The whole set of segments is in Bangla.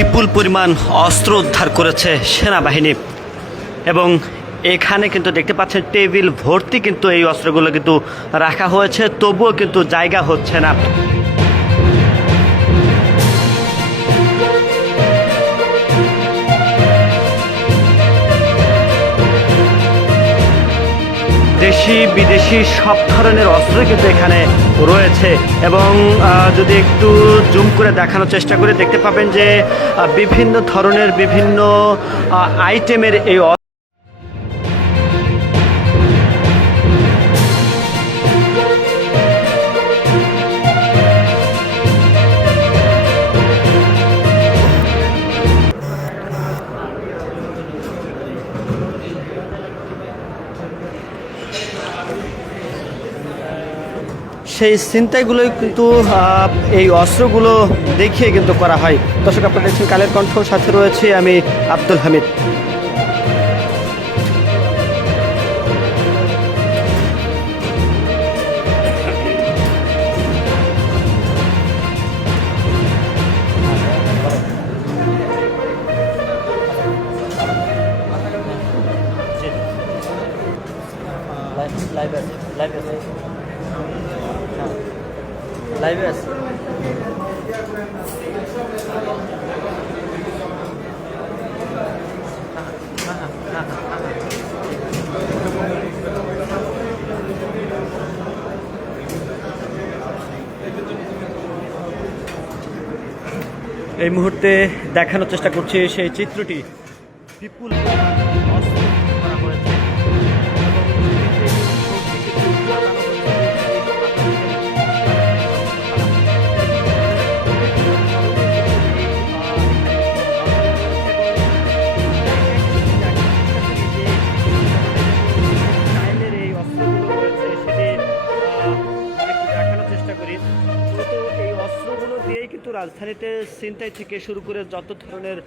বিপুল পরিমাণ অস্ত্র উদ্ধার করেছে সেনাবাহিনী। এবং এখানে কিন্তু দেখতে পাচ্ছেন, টেবিল ভর্তি কিন্তু এই অস্ত্রগুলো কিন্তু রাখা হয়েছে। তবুও কিন্তু জায়গা হচ্ছে না। দেশি বিদেশি সব ধরনের অস্ত্র কিন্তু এখানে রয়েছে। এবং যদি একটু জুম করে দেখানোর চেষ্টা করে দেখতে পাবেন যে বিভিন্ন ধরনের বিভিন্ন আইটেমের এই সেই চিন্তাগুলো কিন্তু এই অস্ত্রগুলো দেখিয়ে কিন্তু করা হয়। দর্শক, আপনারা দেখছেন কালের কণ্ঠ, সাথে রয়েছে আমি আব্দুল হামিদ। এই মুহূর্তে দেখানোর চেষ্টা করছি সেই চিত্রটি। বিপুল কিন্তু রাজধানীতে ছিনতাই থেকে শুরু করে যত ধরনের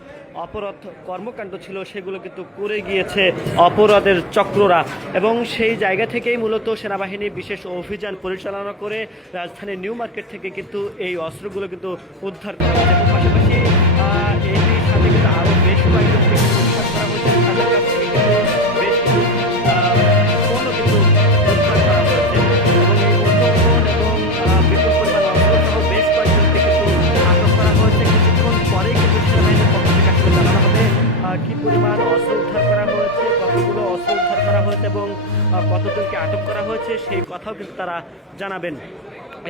অপরাধ কর্মকাণ্ড ছিল, সেগুলো কিন্তু করে গিয়েছে অপরাধের চক্ররা। এবং সেই জায়গা থেকেই মূলত সেনাবাহিনী বিশেষ অভিযান পরিচালনা করে রাজধানীর নিউ মার্কেট থেকে কিন্তু এই অস্ত্রগুলো কিন্তু উদ্ধার করা হয়েছে। পাশাপাশি এই সাথে কিন্তু আরও বেশ কয়েকজন কি পরিমাণ অস্ত্র উদ্ধার করা হয়েছে, কতগুলো অস্ত্র উদ্ধার করা হয়েছে এবং কতজনকে আটক করা হয়েছে, সেই কথাও কিন্তু তারা জানাবেন।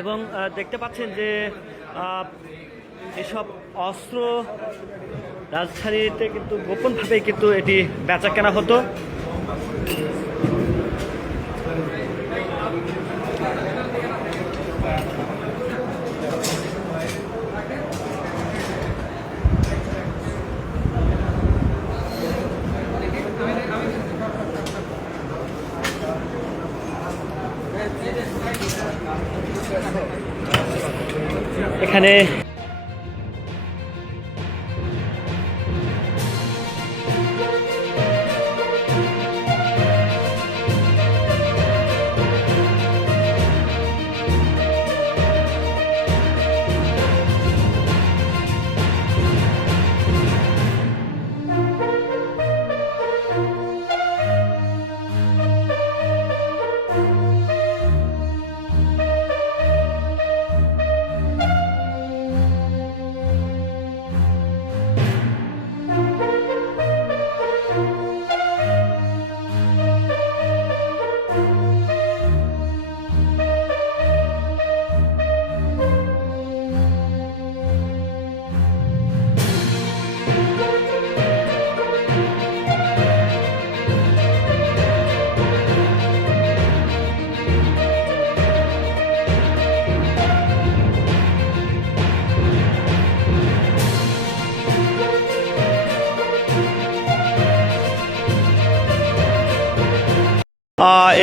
এবং দেখতে পাচ্ছেন যে এসব অস্ত্র রাজধানীতে কিন্তু গোপনভাবেই কিন্তু এটি বেচা কেনা হতো। এখানে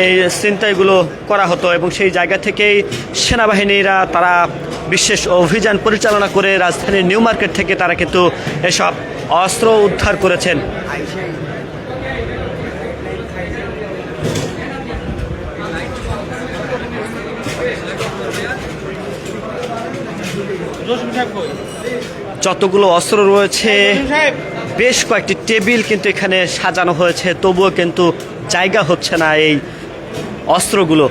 এই ছিনতাইগুলো করা হতো এবং সেই জায়গা থেকেই সেনাবাহিনীরা তারা বিশেষ অভিযান পরিচালনা করে রাজধানীর নিউ মার্কেট থেকে তারা কিন্তু এসব অস্ত্র উদ্ধার করেছেন। যতগুলো অস্ত্র রয়েছে, বেশ কয়েকটি টেবিল কিন্তু এখানে সাজানো হয়েছে, তবুও কিন্তু জায়গা হচ্ছে না এই অস্ত্রগুলো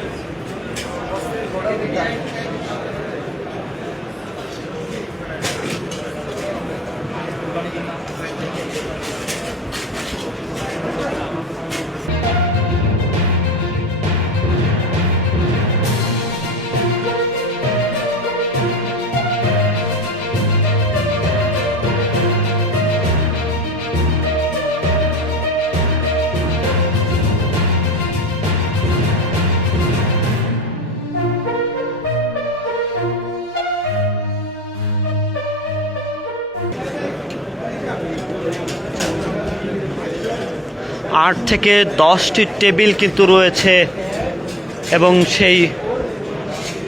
আট থেকে দশটি টেবিল কিন্তু রয়েছে এবং সেই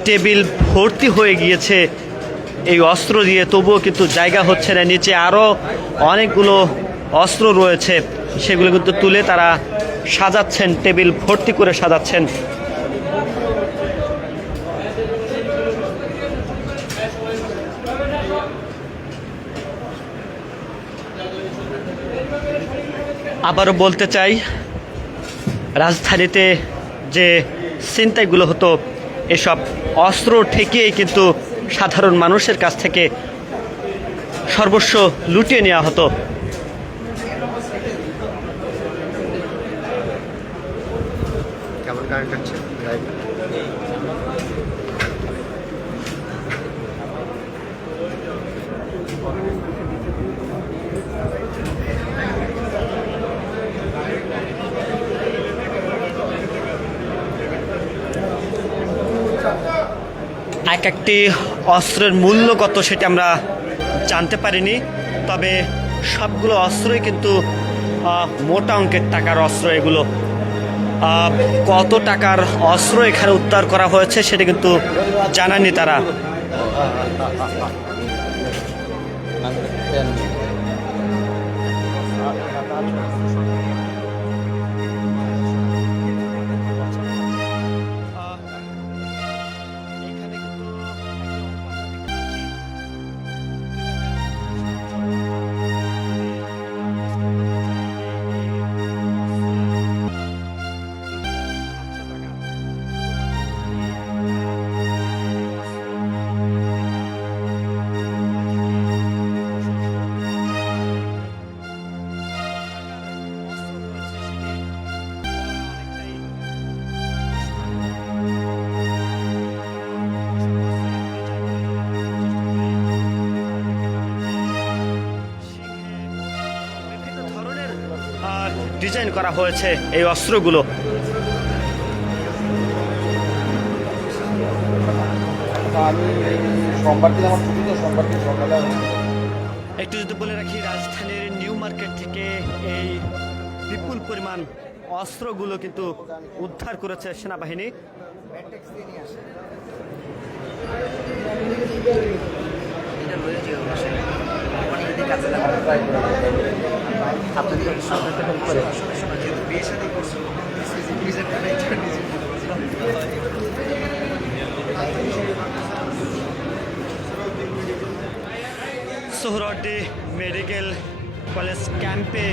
টেবিল ভর্তি হয়ে গিয়েছে। এই অস্ত্র দিয়ে তবুও কিন্তু জায়গা হচ্ছে না। নিচে আরও অনেকগুলো অস্ত্র রয়েছে। সেগুলো কিন্তু তুলে তারা সাজাচ্ছেন, টেবিল ভর্তি করে সাজাচ্ছেন। আবারও বলতে চাই, রাজধানীতে যে চিন্তাগুলো হতো, এসব অস্ত্র ঠেকিয়েই কিন্তু সাধারণ মানুষের কাছ থেকে সর্বস্ব লুটিয়ে নেওয়া হতো। এক একটি অস্ত্রের মূল্য কত সেটি আমরা জানতে পারিনি, তবে সবগুলো অস্ত্রই কিন্তু মোটা অঙ্কের টাকার অস্ত্র এগুলো। কত টাকার অস্ত্র এখানে উদ্ধার করা হয়েছে সেটা কিন্তু জানাননি তারা। ডিজাইন করা হয়েছে এই অস্ত্রগুলো। একটু যদি বলে রাখি, রাজধানীর নিউ মার্কেট থেকে এই বিপুল পরিমাণ অস্ত্রগুলো কিন্তু উদ্ধার করেছে সেনাবাহিনী। সোহরড্ডি মেডিকেল কলেজ ক্যাম্পে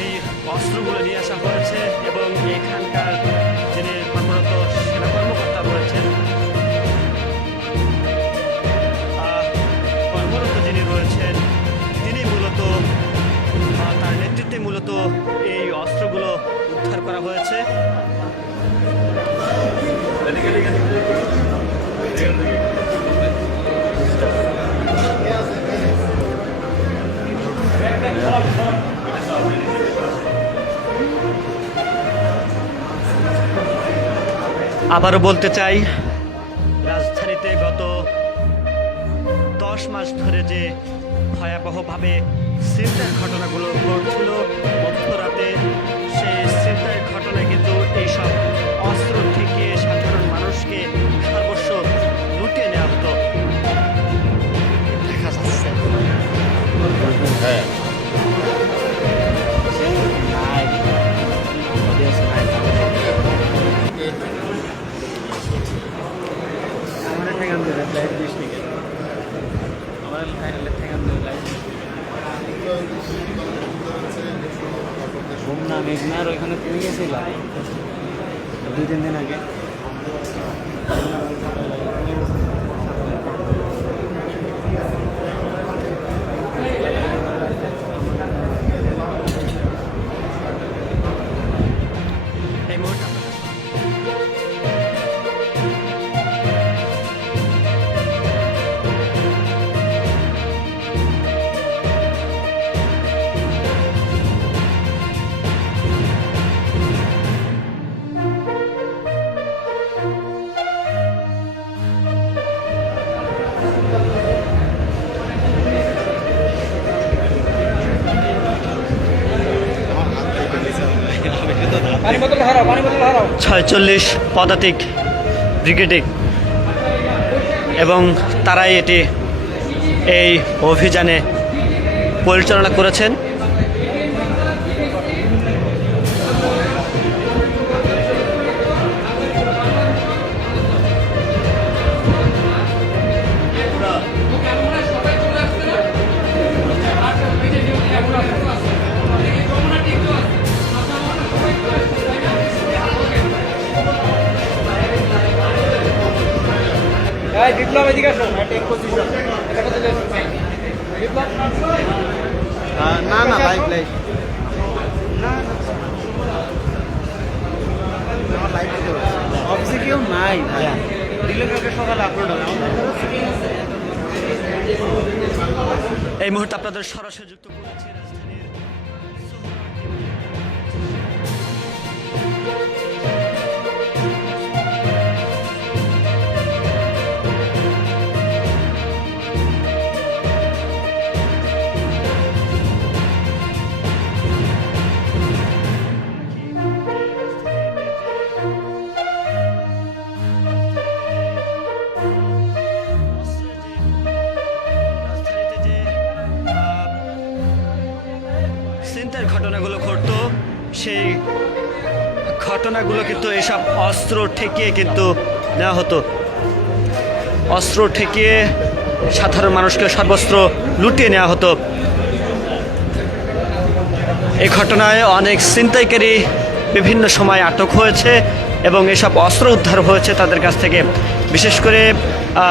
এই অস্ত্রগুলো নিয়ে আসা হয়েছে এবং এখানকার আবারও বলতে চাই রাজধানীতে গত দশ মাস ধরে যে ভয়াবহভাবে সিলটার ঘটনাগুলো ঘটছিল ছয়চল্লিশ পদাতিক ব্রিগেডিক এবং তারাই এটি এই অভিযানে পরিচালনা করেছেন। কিন্তু এসব অস্ত্র ঠেকিয়ে কিন্তু নেওয়া হতো। অস্ত্র ঠেকিয়ে সাধারণ মানুষকে সর্বস্ত্র লুটিয়ে নেওয়া হতো। এই ঘটনায় অনেক ছিনতাইকারী বিভিন্ন সময় আটক হয়েছে এবং এসব অস্ত্র উদ্ধার হয়েছে তাদের কাছ থেকে। বিশেষ করে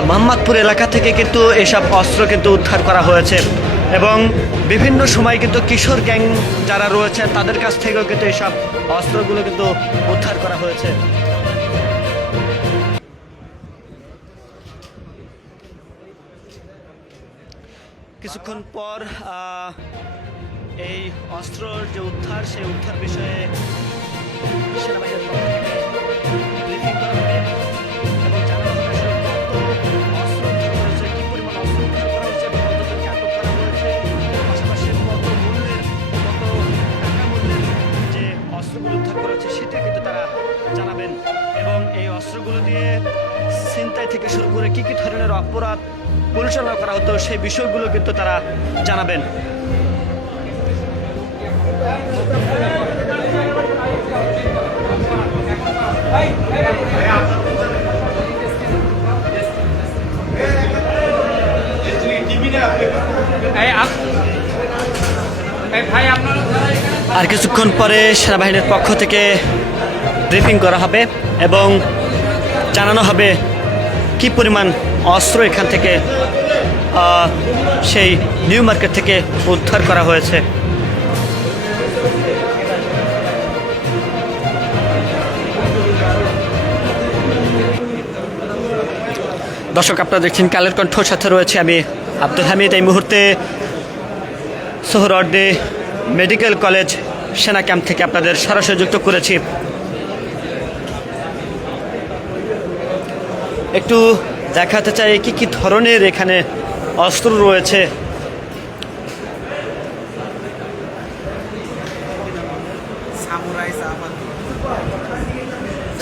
মোহাম্মদপুর এলাকা থেকে কিন্তু এসব অস্ত্র কিন্তু উদ্ধার করা হয়েছে। এবং বিভিন্ন সময় কিন্তু কিশোর গ্যাং যারা রয়েছে, তাদের কাছ থেকেও কিন্তু এইসব অস্ত্রগুলো কিন্তু উদ্ধার করা হয়েছে। কিছুক্ষণ পর এই অস্ত্রর যে উদ্ধার, সেই উদ্ধার বিষয়ে সেনাবাহিনীর হয়েছে সেটা কিন্তু তারা জানাবেন। এবং এই অস্ত্রগুলো দিয়ে ছিনতাই থেকে শুরু করে কী কী ধরনের অপরাধ পরিচালনা করা হতো, সেই বিষয়গুলো কিন্তু তারা জানাবেন। আর কিছুক্ষণ পরে সেনাবাহিনীর পক্ষ থেকে ব্রিফিং করা হবে এবং জানানো হবে কি পরিমাণ অস্ত্র এখান থেকে সেই নিউ মার্কেট থেকে উদ্ধার করা হয়েছে। দর্শক, আপনারা দেখছেন কালের কণ্ঠর সাথে রয়েছে আমি আব্দুল হামিদ। এই মুহূর্তে সোহরওয়ার্দে মেডিকেল কলেজ সেনা ক্যাম্প থেকে আপনাদের সরাসরি যুক্ত করেছি। একটু দেখাতে চাই কি কি ধরনের এখানে অস্ত্র রয়েছে।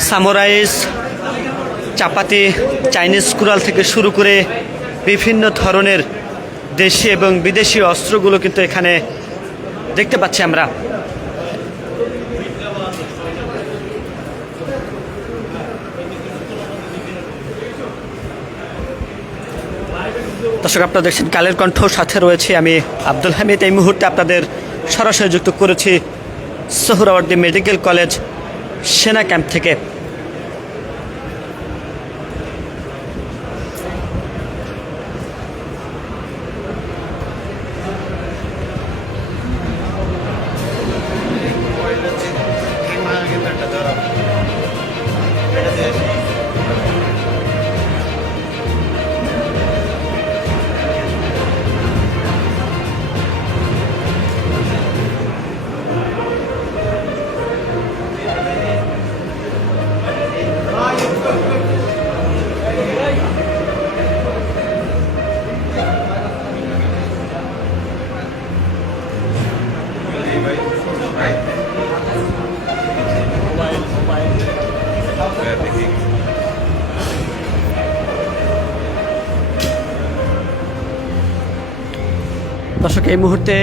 সামোরাইজ চাপাতি চাইনিজ কুড়াল থেকে শুরু করে বিভিন্ন ধরনের দেশি এবং বিদেশি অস্ত্রগুলো কিন্তু এখানে দেখতে পাচ্ছি আমরা। দর্শক আপনাদের দেখছেন কালের কণ্ঠ। সাথে রয়েছে আমি আব্দুল হামিদ। এই মুহূর্তে আপনাদের সরাসরি যুক্ত করেছি সোহরাওয়ার্দী মেডিকেল কলেজ সেনা ক্যাম্প থেকে। এই মুহূর্তে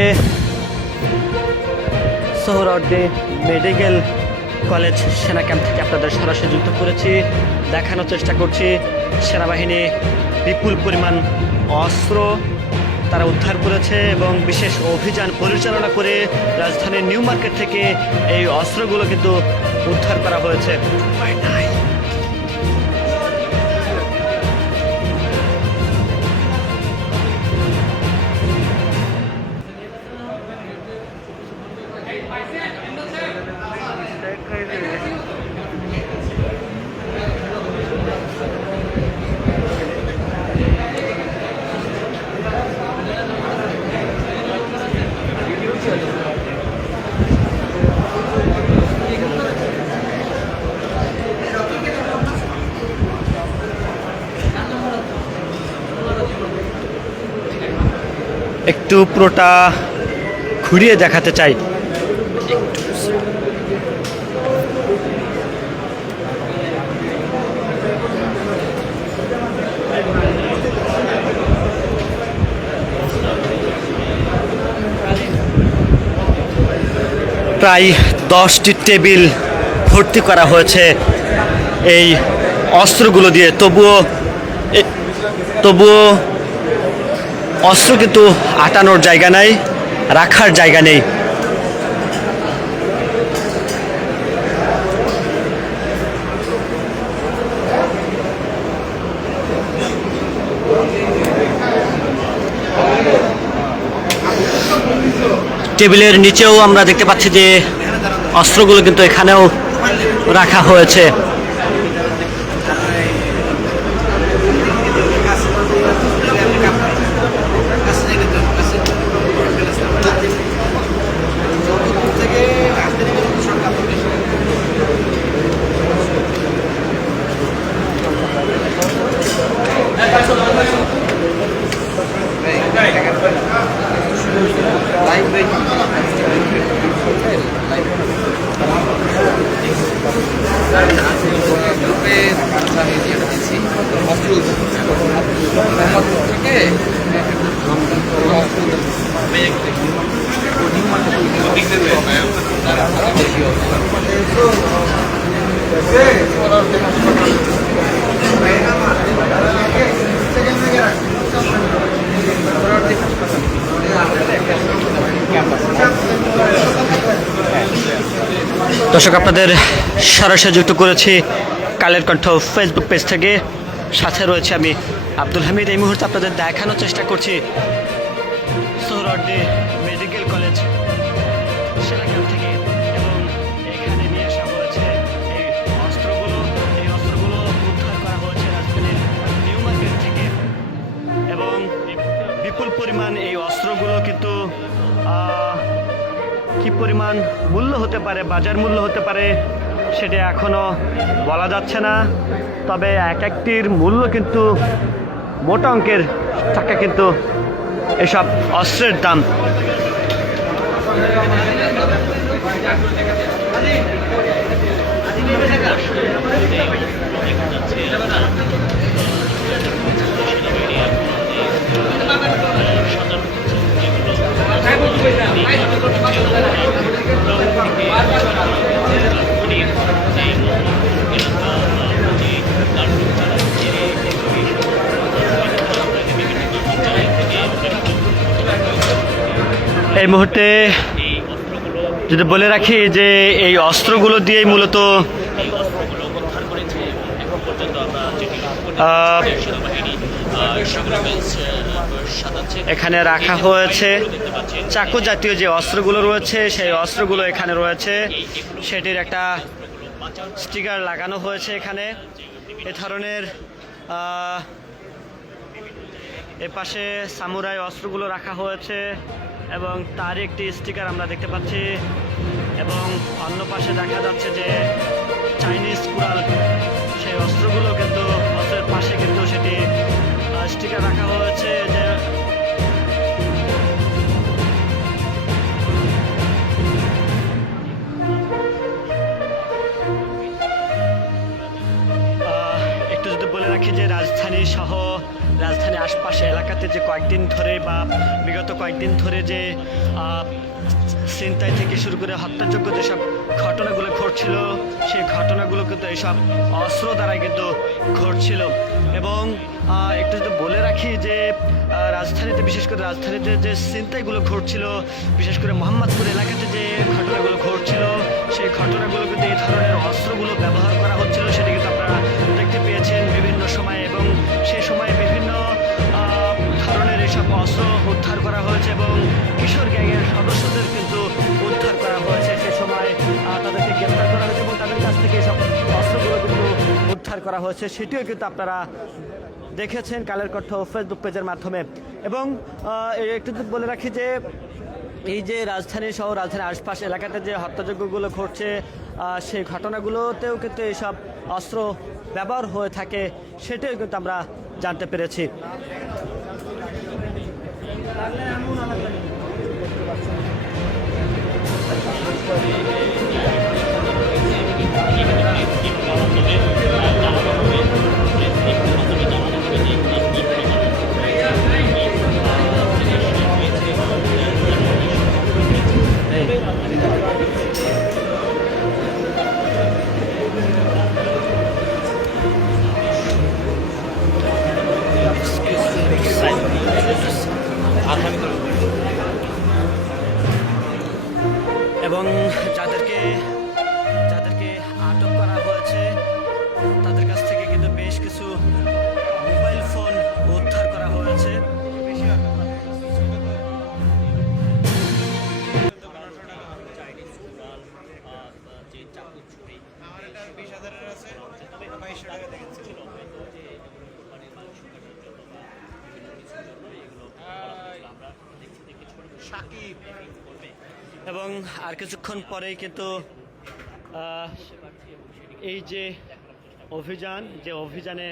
সোহরাওয়ার্দী মেডিকেল কলেজ সেনা ক্যাম্প থেকে আপনাদের সরাসরি যুক্ত করেছি। দেখানোর চেষ্টা করছি। সেনাবাহিনী বিপুল পরিমাণ অস্ত্র তারা উদ্ধার করেছে এবং বিশেষ অভিযান পরিচালনা করে রাজধানীর নিউ মার্কেট থেকে এই অস্ত্রগুলো কিন্তু উদ্ধার করা হয়েছে। পুরোটা ঘুরিয়ে দেখাতে চাই। প্রায় দশটি টেবিল ভর্তি করা হয়েছে এই অস্ত্রগুলো দিয়ে। তবুও তবুও অস্ত্র কিন্তু আটানোর জায়গা নাই, রাখার জায়গা নেই। টেবিলের নিচেও আমরা দেখতে পাচ্ছি যে অস্ত্রগুলো কিন্তু এখানেও রাখা হয়েছে। দর্শক, আপনাদের সরাসরি যুক্ত করেছি কালের কণ্ঠ ফেসবুক পেজ থেকে। সাথে রয়েছে আমি আব্দুল হামিদ। এই মুহূর্তে আপনাদের দেখানোর চেষ্টা করছি সোহরাওয়ার্দী কি পরিমাণ মূল্য হতে পারে, বাজার মূল্য হতে পারে, সেটা এখনও বলা যাচ্ছে না। তবে এক একটির মূল্য কিন্তু, মোটা অঙ্কের টাকা কিন্তু এসব অস্ত্রের দাম। এই মুহূর্তে যদি বলে রাখি যে এই অস্ত্রগুলো দিয়েই মূলত এখানে রাখা হয়েছে চাকু জাতীয় যে অস্ত্রগুলো রয়েছে সেই অস্ত্রগুলো এখানে রয়েছে। সেটির একটা স্টিকার লাগানো হয়েছে এখানে। এ ধরনের আহ, এ পাশে সামুরাই অস্ত্রগুলো রাখা হয়েছে এবং তার একটি স্টিকার আমরা দেখতে পাচ্ছি। এবং অন্য পাশে দেখা যাচ্ছে যে চাইনিজ কুড়াল সেই অস্ত্রগুলো কিন্তু অস্ত্রের পাশে কিন্তু সেটি স্টিকার রাখা হয়েছে, যে একটু যদি বলে রাখি যে রাজধানী সহ রাজধানী আশপাশে এলাকাতে যে কয়েকদিন ধরে বা বিগত কয়েকদিন ধরে যে ছিনতাই থেকে শুরু করে হত্যাযোগ্য যেসব ঘটনাগুলো ঘটছিল, সেই ঘটনাগুলো কিন্তু এইসব অস্ত্র দ্বারা কিন্তু ঘটছিল এবং একটু যদি বলে রাখি যে রাজধানীতে, বিশেষ করে রাজধানীতে যে ছিনতাইগুলো ঘটছিল, বিশেষ করে মোহাম্মদপুর এলাকাতে যে ঘটনাগুলো ঘটছিল, সেই ঘটনাগুলো কিন্তু এই ধরনের অস্ত্রগুলো ব্যবহার করা হচ্ছিল, সেটা কিন্তু আপনারা দেখতে পেয়েছেন বিভিন্ন সময়ে। এবং সেই সময়ে বিভিন্ন ধরনের এসব অস্ত্র উদ্ধার করা হয়েছে এবং কিশোর গ্যাংয়ের সদস্যদের কিন্তু উদ্ধার উদ্ধার করা হয়েছে, সেটিও কিন্তু আপনারা দেখেছেন কালের কণ্ঠ ফেসবুক পেজের মাধ্যমে। এবং একটু বলে রাখি যে, এই যে রাজধানী সহ রাজধানীর আশপাশ এলাকাতে যে হত্যাযজ্ঞগুলো ঘটছে সেই ঘটনাগুলোতেও কিন্তু এইসব অস্ত্র ব্যবহার হয়ে থাকে, সেটাও কিন্তু আমরা জানতে পেরেছি। এবং Thank you. এবং আর কিছুক্ষণ পরেই কিন্তু এই যে অভিযান, যে অভিযানে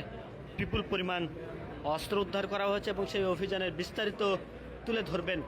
বিপুল পরিমাণ অস্ত্র উদ্ধার করা হয়েছে এবং সেই অভিযানের বিস্তারিত তুলে ধরবেন